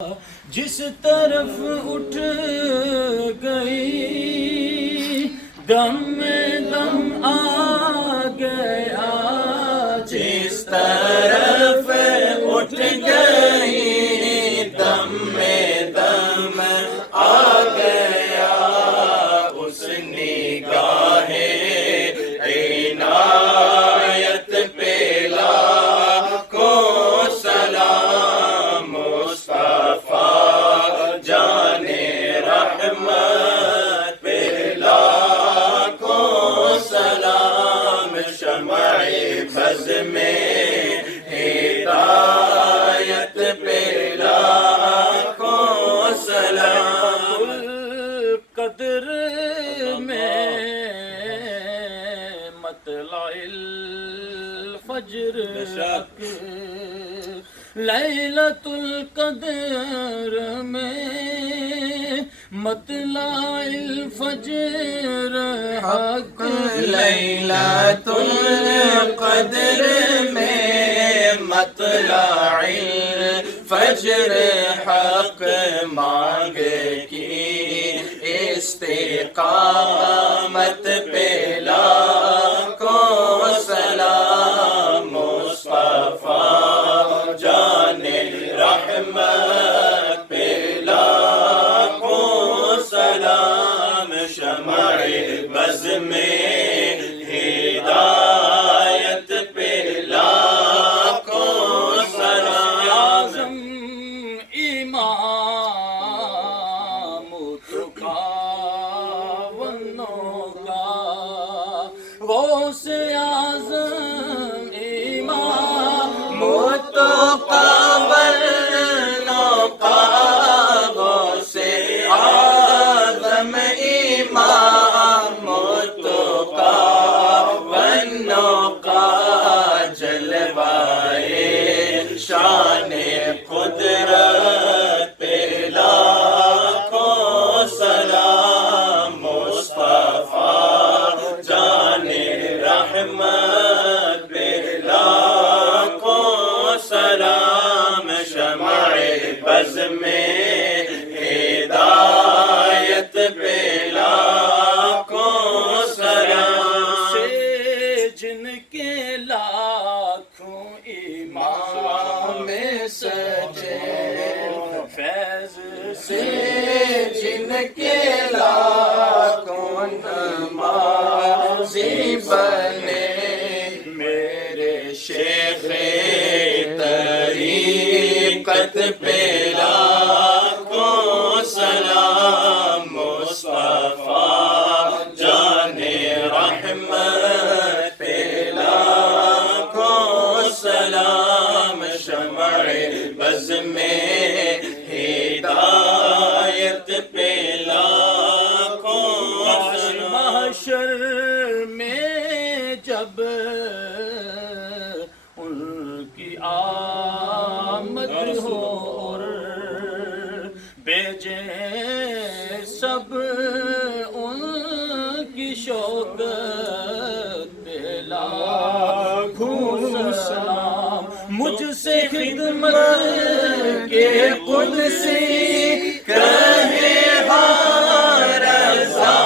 جس طرف اٹھ گئی دم میں دم آ گیا، جس طرف اٹھ گئی دم میں دم آ گیا، اس نگاہ عنایت پہ لاکھوں سلام، مصطفیٰ جان رحمت پہ لاکھوں سلام، شمع بز میں ہدایت پہ لاکھوں سلام، القدر میں مطلع الفجر لیلۃ القدر میں مطلع الفجر حق، لیلۃ القدر میں مطلع الفجر حق، مانگ کی استقامت پہ لاکھوں سلام، مصطفیٰ جان رحمت پہ لاکھوں سلام، شمع بز میں ہدایت پہ لاکھوں سلام، اعظم امام تقاونوں کا، غوث اعظم امام تقاونوں کا، غوث اعظم امام تقاونوں کا، جلوائے شان قدرت پہ لاکھوں سلام، مصطفیٰ جان رحمت پہ لاکھوں سلام، شمع بز میں ہدایت پہ لاکھوں سلام، سے جن کے لاکھوں امام سجے، فیض سے جن کے لاکھوں نمازی بنے، میرے شیخ طریقت پہ لاکھوں سلام، مصطفیٰ جان رحمت پہ لاکھوں سلام، شمع بز میں ہدایت پہ لاکھوں سلام، محشر میں جب ان کی آمد ہو اور بیجے سب ان کی شوکت پہ لاکھوں سلام، مجھ سے خدمت کے قدسی کہے ہاں رضا،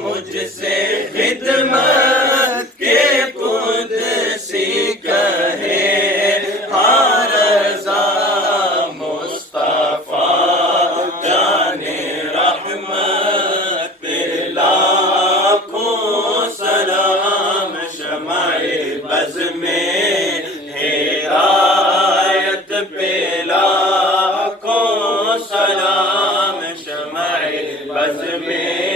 مجھ سے خدمت کے قدسی کہے ہاں رضا، مصطفیٰ جان رحمت پہ لاکھوں سلام، شمع بز میں ہدایت پہ لاکھوں سلام، شمع بز میں